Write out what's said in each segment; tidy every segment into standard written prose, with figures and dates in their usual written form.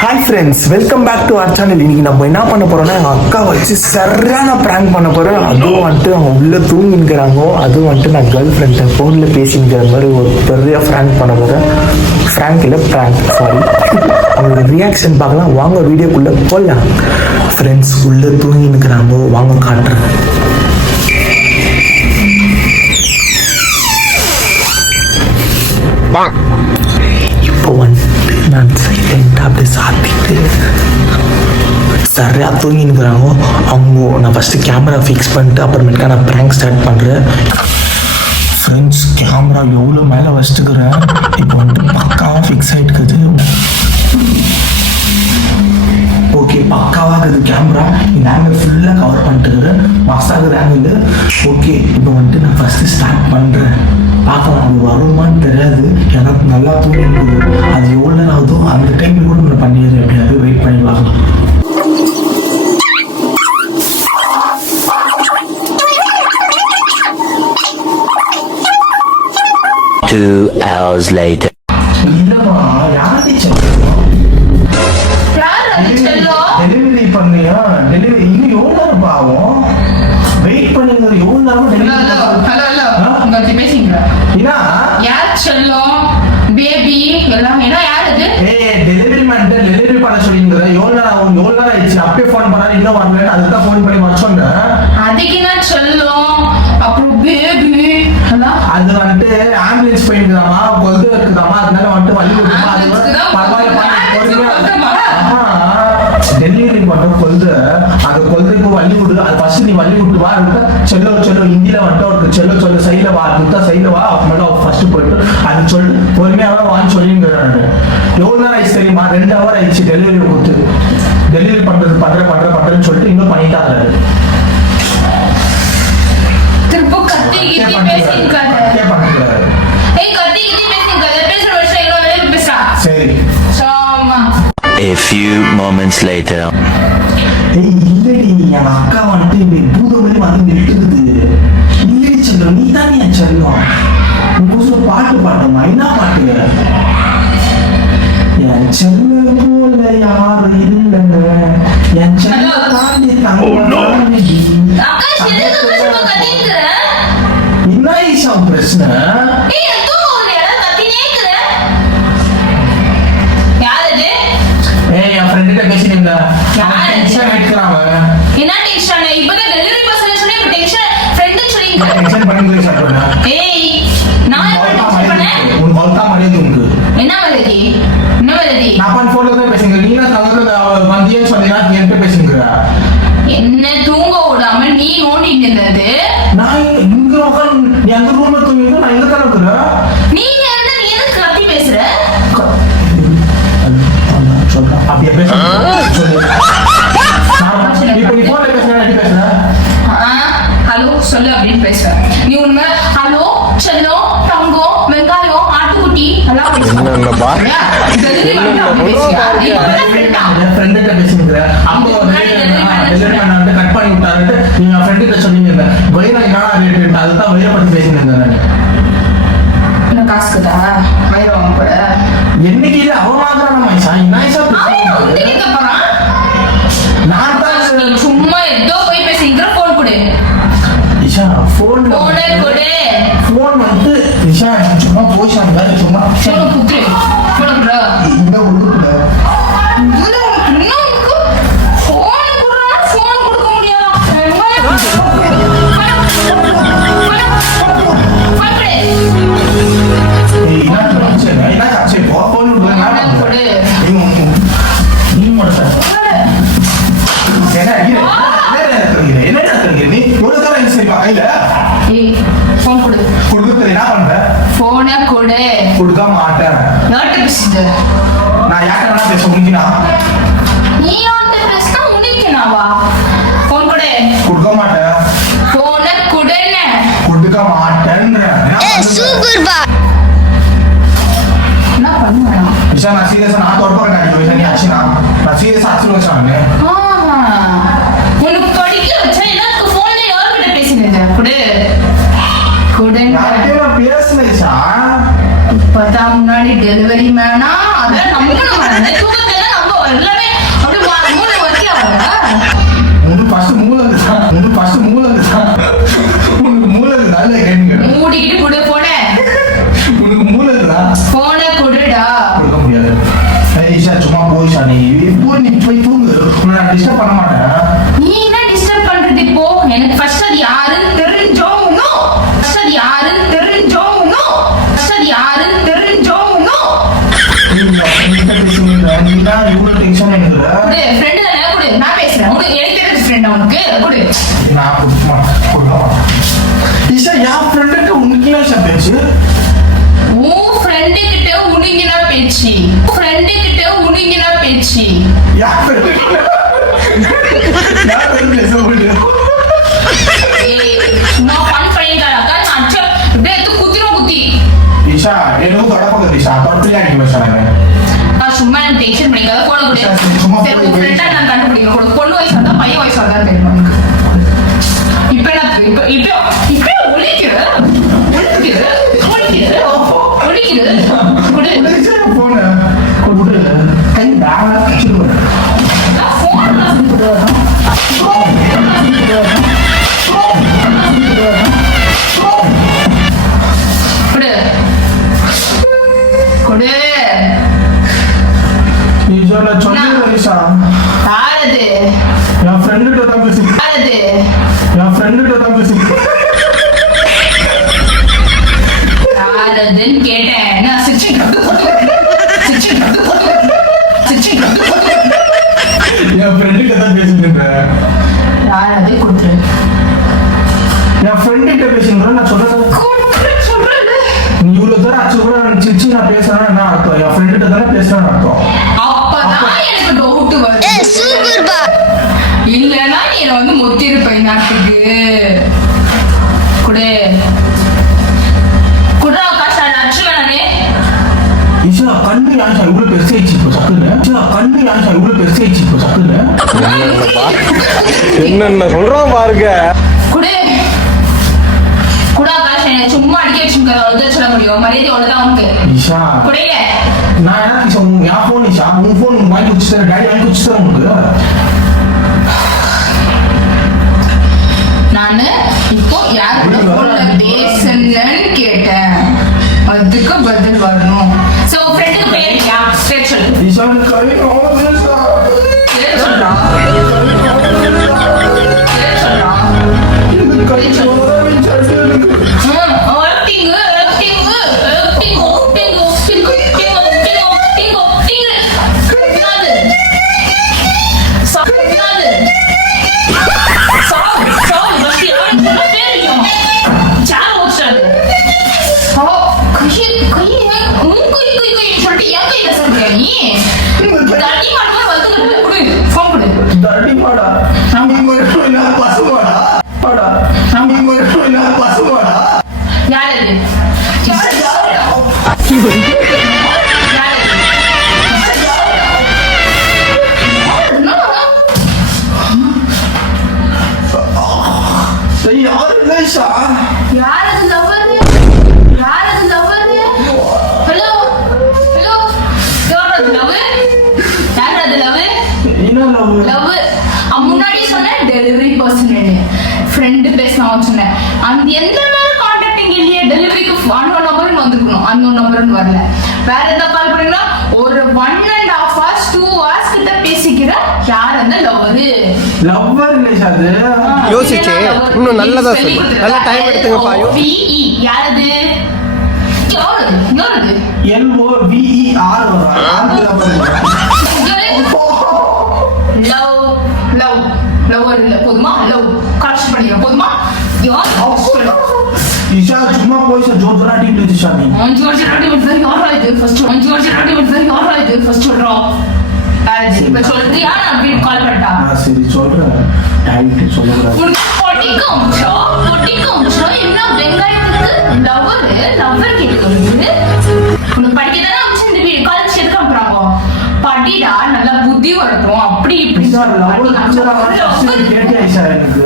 Hi friends, welcome back to our channel. இன்னைக்கு நம்ம என்ன பண்ண போறோம்னா, எங்கள் அக்கா வச்சு சரியான ப்ராங்க் பண்ண போறேன். அதுவும் வந்துட்டு அவங்க உள்ள தூங்கிக்கிறாங்க. அதுவும் வந்துட்டு நான் கேர்ள் ஃப்ரெண்ட்டை ஃபோனில் பேசிக்கிற மாதிரி ஒரு பெரிய ப்ராங்க் பண்ண போறேன். ஃப்ராங்க் இல்லை, ப்ராங்க், சாரி. அவங்களோட ரியாக்ஷன் பார்க்கலாம். வாங்க வீடியோக்குள்ள போகலாம். ஃப்ரெண்ட்ஸ் உள்ள தூங்கிக்கிறாங்க, வாங்க காட்டுறேன். இப்போ வந்துட்டு நான் சைலண்டாக அப்படியே சாப்பிட்டு சரியாக தூங்கினுக்குறாங்க அவங்க. நான் ஃபஸ்ட்டு கேமரா ஃபிக்ஸ் பண்ணிட்டு அப்புறமேட்டுக்கா நான் ப்ராங்க் ஸ்டார்ட் பண்ணுறேன். ஃப்ரெண்ட்ஸ், கேமரா எவ்வளோ மேலே வச்சுட்டுக்கிறேன். இப்போ வந்துட்டு பக்காவாக ஃபிக்ஸ் ஆகிட்டுக்குது. ஓகே, பக்காவாக இருக்குது கேமரா. இந்த ஆங்கிள் ஃபுல்லாக கவர் பண்ணிட்டுக்குது. மஸ்தாகுது ஆங்கிள். ஓகே, இப்போ வந்துட்டு நான் ஃபஸ்ட்டு ஸ்டார்ட் பண்ணுறேன். பார்க்கலாம், அது வருமானு தெரியாது. எனக்கு நல்லா தூங்கிடுது. அது எவ்வளோ நேரம் ஆகுதோ அந்த டைமில் கூட நான் பண்ணிடுறேன். எப்படியாவது வெயிட் பண்ணி பார்க்கலாம். இல்லைம்மா, யார்கிட்ட டெலிவரி பண்ணியா? டெலிவரி இன்னும் எவ்வளோ நேரம் ஆகும்? வெயிட் பண்ணுங்க. எவ்வளோ நேரம் டெலிவரி மேன் டெலிவரி பண்ண சொல்லிருந்தேன். எவ்வளோ நேரம் ஆகும்? எவ்வளோ நேரம் ஆயிடுச்சு? அப்பயே ஃபோன் பண்ணா இன்னும் வரல. அதுக்கு தான் ஃபோன் பண்ணி வர சொன்னேன். அது வந்துட்டு ஆம்புலன்ஸ் போயிருக்குதாமா, கொல்து இருக்குதாமா, அதனால வந்துட்டு வழி விட்டுமா. டெலிவரி பண்ற கொல்து, அது கொல்துக்கு வழி விடு. அது ஃபர்ஸ்ட் நீ வழி விட்டு வா. செல்லோ செல்லோ ஹிந்தியில வந்துட்டு அவருக்கு செல்லோ சொல்லு சைட்ல வா, அதுதான் சைட்ல வா. அப்புறமேல ஃபர்ஸ்ட் போயிட்டு அது சொல்லு பொறுமையாக வான்னு சொல்லிங்கிறேன். எவ்வளவு நேரம் ஆயிடுச்சு தெரியுமா? 2 hour ஆயிடுச்சு டெலிவரி கொடுத்து. டெலிவரி பண்றேன்னு சொல்லிட்டு இன்னும் பண்ணிட்டாங்க. A few moments later. இல்லடி, என் அக்கா வந்துட்டு பூத மாதிரி வந்து நிறுத்துக்குது. இல்லடி செல்லம், நீ தான் என் செல்லம். உங்க பாட்டு பாட்டமா? என்ன பாட்டு? என் செல்ல போல யாரும் இல்லைங்க, என் செல்ல தாண்டி என்ன ஈஷா பிரச்சனை? என் ஃப்ரெண்ட்ட பேசினீங்க. டென்ஷன் எடுக்கறாங்க. என்ன டென்ஷன்? இப்போதான் டெலிவரி பர்சன் சொன்னே, இப்ப ஃப்ரெண்ட் சொல்றீங்க. டென்ஷன் பண்ணி சாப்பிடுங்க. ஏய், நான் டென்ஷன் பண்ணேன். உன் கவுத்தா மரியாதை உனக்கு. என்ன மரியாதை? என்ன மரியாதை? நான் பண்ண போன்ல தான் பேசுங்க. நீ என்ன தங்கத்துல வந்தியே சொன்னீனா நீ என்கிட்ட பேசுங்க. என்ன தூங்க விடாம நீ நோண்டிட்டு இருந்தது? நான் இங்க உட்கார்ந்து நீ அந்த ரூம்ல தூங்கிட்டு நான் எங்க தரக்குறேன். நீங்க என்ன நீ என்ன கத்தி பேசுற? சொல்றா அப்படியே பேசு. இப்போ நீ போன்ல பேசுறேன், எப்படி பேசுற? ஹலோ சொல்லு அப்படின்னு பேசுற. நீ உண்மை ஹலோ செல்லோ தங்கம் வெங்காயம் ஆட்டுக்குட்டி எல்லாம் பேசுற. ஃப்ரெண்ட்ட பேசுங்க. அப்போ டெலிவரி பண்ண கட் பண்ணி விட்டாருன்னு நீங்க ஃப்ரெண்ட்ட சொன்னீங்க. வயிறு என்னடா ரேட்? அதுதான் வயிறை பத்தி பேசிட்டு நான். என்ன காசுக்குதா வயிறு வாங்க போற? என்னைக்கு இல்ல அவன் வாங்குறான். மைசா என்ன ஐசா நான் தான் சும்மா ஏதோ போய் பேசிக்கிற. போன் கொடு. இஷா போன் கொடு. போன் வந்து இஷா சும்மா போய் சாங்க. சும்மா போன் குடு. போன் குடு. இந்த உடுப்புல கொடுக்க மாட்டேன். நான் யார்கிட்ட பேச முடியுமா? நீ யார்கிட்ட பேசினா உனக்குனாவா? போன் கொடு. கொடுக்க மாட்டேன். போனை கொடுன்னு. கொடுக்க மாட்டேன்றேன். என்ன பண்ணுவா? விஷா நான் சீரியஸா நான் தொடப்ப கட்டாடி போய் நீ ஆச்சுனா நான் சீரியஸா ஆச்சு பேசுறாங்க. உனக்கு படிக்க வச்சா எனக்கு போன்ல யார்கிட்ட பேசினீங்க? குடு குடு. யார்கிட்ட பேசுனேச்சா? இப்பதான் முன்னாடி டெலிவரி மேனா அதான் நம்பணும். தூக்கத்துல நம்ம எல்லாமே அப்படி மூணு வரைக்கும் ஆகுதா? உனக்கு ஃபர்ஸ்ட் மூளை இருக்குதான். உனக்கு மூளை இருக்குதா? இல்ல கேளுங்க. மூடிக்கிட்டு குடு போன. உனக்கு மூளை இருக்குதா? போன குடுடா. கொடுக்க முடியாது. ஈஷா சும்மா போயிஷா, நீ இப்போ நீ போய் தூங்கு. நான் டிஸ்டர்ப் பண்ண மாட்டேன். நீ என்ன டிஸ்டர்ப் பண்றது இப்போ? எனக்கு ஃபர்ஸ்ட் அது யாருன்னு தெரிஞ்சோணும். ஃபர்ஸ்ட் அது யாருன்னு தெரிஞ்சோணும். ஃபர்ஸ்ட் அது யாருன்னு தெரிஞ்சோணும். நீ தான் இவ்வளவு டென்ஷன் எடுக்கிற. குடு ஃப்ரெண்ட் தானே குடு. நான் பேசுறேன். உனக்கு எனக்கு தெரிஞ்ச ஃப்ரெண்ட் உனக்கு குடு. நான் கொடுக்க ஈஷா, என் ஃப்ரெண்டுக்கு உனக்கு என்ன பேச்சு? உன் ஃப்ரெண்டு கிட்ட உனங்கினா பேச்சு. ஃப்ரெண்டு கிட்ட உனங்கினா பேச்சு. யார் ஃப்ரெண்டு பேச முடியும்? சும்மா ஃபன் பண்ணிட்டாக்கா நான் இப்படியே எடுத்து குத்திரும் குத்தி. ஈஷா எனக்கு தொடப்பங்க ஈஷா, தொடர்ச்சியா நீங்க பேசுறாங்க. நான் சும்மா எனக்கு டென்ஷன் பண்ணிக்காத போன குடு. சும்மா சரி உன் ஃப்ரெண்டா நான் கண்டுபிடிக்கிறேன். குடு. பொண்ணு வயசு வந்தா பையன் வயசு வந்தா தெரியும் உனக்கு. இப்ப நான் இப்ப ஒழிக்கிற குடு. போன கொடு கை பேக் வச்சிருவேன். குடு. ஈஷா நான் சொல்லுறேன் ஈஷா. யாரது? என் ஃப்ரெண்டுகிட்ட தான் பேசிக்கிறேன். யாரது? என் ஃப்ரெண்டுகிட்ட தான் பேசிக்கிறேன். யாரதுன்னு கேட்டேன். நான் சிரிச்சுட்டு என் ஃப்ரெண்டுகிட்ட தான் பேசிக்கிறேன். யாரது? குடு. என் ஃப்ரெண்டுகிட்ட பேசிக்கிறேன். நான் சொல்றேன். நீ இவ்வளவு தூரம் ஆச்சு கூட எனக்கு சிரிச்சு நான் பேசுறேன்னு என்ன அர்த்தம்? என் ஃப்ரெண்டுகிட்ட தானே பேசுறேன்னு அர்த்தம். அப்பதான் எனக்கு டவுட் வருது. இல்லன்னா நீ வந்து முத்திருப்ப நாட்டுக்கு. குடு குடு. ஆகாஷ் லட்சுமணனே. ஈஷா கண்ணு யாஷா இவ்வளவு பெருசாயிடுச்சு இப்போ சக்குன்னு. ஈஷா கண்ணு யாஷா இவ்வளவு பெருசாயிடுச்சு இப்போ சக்குன்னு. என்னென்ன சொல்றோம் பாருங்க. குடு குடு ஆகாஷ். சும்மா அடிக்க வச்சுக்க அவ்வளவுதான் சொல்ல முடியும். மரியாதை அவ்வளவுதான் உனக்கு. ஈஷா குடையில நான் என்ன ஈஷா என் போன் ஈஷா உன் போன் வாங்கி வச்சுட்டேன். டாடி வாங்கி வச்சுட்டேன் உனக்கு. நானு இப்போ யாரோட போன்ல பேசுனேன்னு கேட்டேன். அதுக்கு பதில் வரணும். சோ ஃப்ரெண்டுக்கு பேர் இல்லையா? பேர் சொல்லு. ஈஷா எனக்கு கை நோவுதுடா. பேர் சொல்றா. பேர் சொல்றா. எனக்கு கை நோவுதுடா. தடி மாடா. நீ மட்டும் என்ன பசுமாடா? பாடா. நீ மட்டும் என்ன பசுமாடா? யாரு? யாரு லேசா? யாரது லவ்வர்? யாரது லவ்வர்? Hello hello. யாரது லவ்வர்? யாரது லவ்வர்? என்ன லவ்? லவ்வர். முன்னாடி சொன்னேன் டெலிவரி பர்சன். ஃப்ரெண்டு பேசலாம் சொன்னேன். அந்த எந்த நேரம் கான்டாக்டிங் இல்லையே. டெலிவரிக்கு அன்னோன் நம்பர்னு வந்துக்கணும். அன்னோன் நம்பர்னு வரல. வேற எந்த கால் பண்ணீங்கன்னா ஒரு 1.5 hours 2 hours கிட்ட பேசிக்கிற. யார் அந்த லவ்வர்? லவ்வர் லேசா அது. யோசிச்சு இன்னும் நல்லதா சொல்லு. நல்ல டைம் எடுத்துங்கப்பா. VE யாரது? யாரது? யாரது? LOVER வரும். லவ் லவ் லவ்வர் இல்ல. போதுமா? லவ் கரெக்ட் பண்ணிடுறோம். போதுமா? யார்? ஈஷா சும்மா போய் ஜோர்ஜரா டீம் ஈஷா நீ. ஜோர்ஜ் ராட்டி வந்து யாராவது ஃபர்ஸ்ட் ஜோர்ஜ் ராட்டி வந்து யாராவது ஃபர்ஸ்ட் சொல்றோம். இப்ப சொல்றியா? நான் அப்படி கால் பண்ணட்டா? சரி சொல்றேன். டைம் சொல்லக்கூடாது. பொட்டிக்கும் என்ன வெங்காயத்துக்கு லவ்வர் கேட்குறது? உனக்கு படிக்கதானே அமைச்சு இந்த காலேஜ் எதுக்கு அனுப்புறாங்க? படிடா நல்லா புத்தி வரட்டும். அப்படி இப்படி ஈஷா லவ் கேட்டே ஈஷா எனக்கு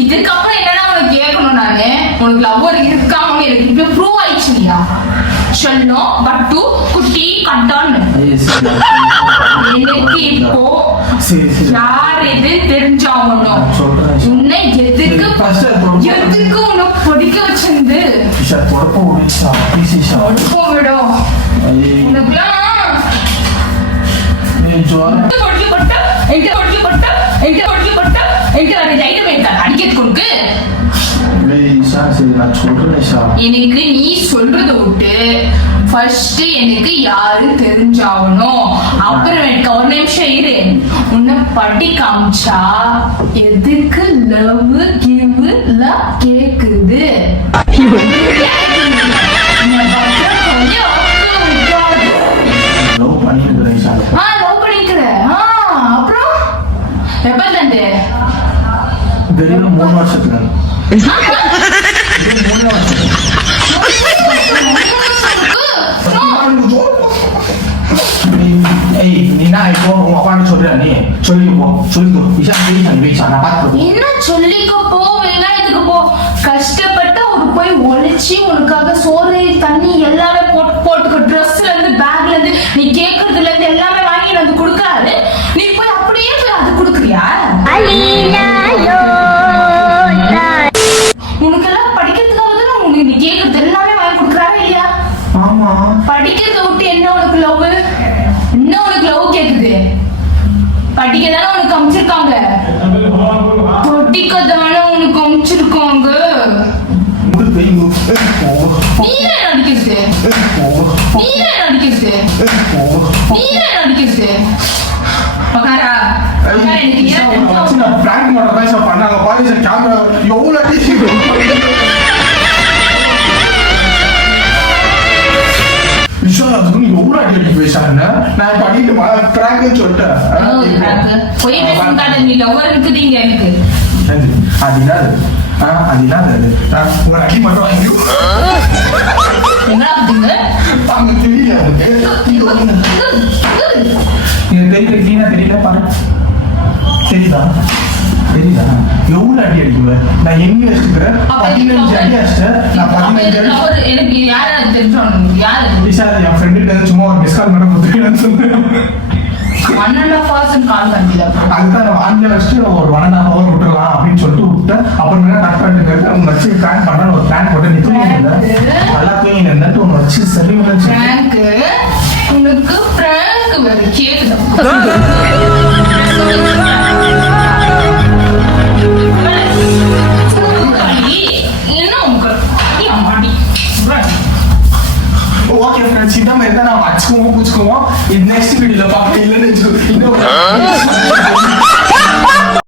இதுக்கப்புறம் என்னன்னா உனக்கு கேட்கணும் நானு உனக்கு லவ்வர் இருக்காம எனக்கு இப்ப ப்ரூவ் ஆயிடுச்சுயா சொல்லும் பட்டு குட்டி கட்டான்னு எனக்கு இப்போ யார் எது தெரிஞ்சாகணும் உன்னை எதுக்கு உனக்கு படிக்க வச்சிருந்து உடப்பம் விடும் உனக்குலாம் எனக்கு நீ சொல்றத விட்டு ஃபர்ஸ்ட் எனக்கு யாரு தெரிஞ்சாகணும் அப்புறம் எனக்கு ஒரு நிமிஷம் இரு உன்னை படி காமிச்சா எதுக்கு லவ் கிவ் ல கேக்குது லவ் பண்ணிக்கிறேன் அப்புறம் எப்ப தந்து 3 வருஷத்துல என்ன சொல்லிக்க போ வெங்காயத்துக்கு போ கஷ்டப்பட்டு அவரு போய் ஒழிச்சு உனக்காக சோறு தண்ணி எல்லாமே போட்டுக்க ட்ரெஸ்ல இருந்து பேக்ல இருந்து நீ கேக்குறதுல இருந்து எல்லாமே வாங்கி வந்து கொடுக்காரு நீ போய் அப்படியே போய் அது கொடுக்குறியா உனக்கெல்லாம் படிக்கிறதுக்காக தான் உனக்கு நீ கேக்குறது எல்லாமே வாங்கி கொடுக்குறாரு இல்லையா ஆமா படிக்கிறத விட்டு என்ன உனக்கு லவ் என்ன உனக்கு லவ் கேக்குது படிக்க தானே உனக்கு அமைச்சிருக்காங்க படிக்க தானே உனக்கு அமைச்சிருக்காங்க நீயே நடிக்கிறது நீயே நடிக்கிறது நீயே நடிக்கிறது பகாரா எனக்கு பண்ணாங்க பாரு கேமரா எவ்வளவு எவ்வளவு அடி பேசாங்க நான் பண்ணிட்டு பிராங்க்னு சொல்லிட்டேன் போய் பேசுங்க நீ லவர் இருக்குதீங்க எனக்கு அதனால ஒரு அடி மட்டும் என்ன அப்படிங்க அங்க தெரியல தெரியல பாரு தெரியுதா தெரியுதா எவ்வளவு அடி அடிக்குவேன் நான் எங்க வச்சுக்கிறேன் 15 அடி அடிச்சேன் நான் 15 அடி எனக்கு யாரு தெரிஞ்சவங்க யாரு என் ஃப்ரெண்டு சும்மா ஒரு டிஸ்கால் பண்ண கொடுத்துருக்கேன்னு சொன்னேன் 1.5 hours கால் பண்ணில அதுதான் நான் வாங்கி வச்சுட்டு ஒரு 1.5 hour விட்டுறலாம் அப்படின்னு சொல்லிட்டு விட்டேன் அப்புறம் கட் பண்ணிட்டு அவங்க வச்சு பிளான் பண்ண ஒரு பிளான் போட்டு நீ தூங்கிட்டு நல்லா தூங்கி நின்றுட்டு உன்னை வச்சு சரி பிராங்க் உனக்கு பிராங்க் வேற கேக்குது ஓகே ஃப்ரெண்ட்ஸ் இந்த மாதிரி தான் நான் வச்சுக்குவோம் பூச்சுக்குவோம் இது நெக்ஸ்ட் வீடியோல பார்க்க இல்லைன்னு இன்னும்